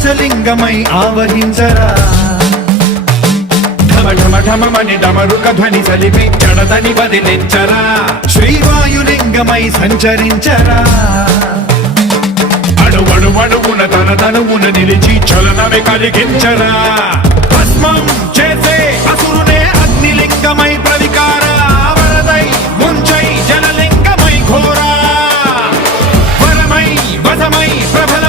ధ్వజలింగమై ఆవహించరా ఢమఢమఢమని డమరుక ధ్వని సలిపి జడదని వదిలించరా శ్రీవాయులింగమై సంచరించరా అణువణువున తన తనువున నిలిచి చలనమే కలిగించరా భస్మం చేసే అసురునే అగ్నిలింగమై ప్రవికార వరదై ముంచై జలలింగమై ఘోరా వరమై వశమై ప్రబల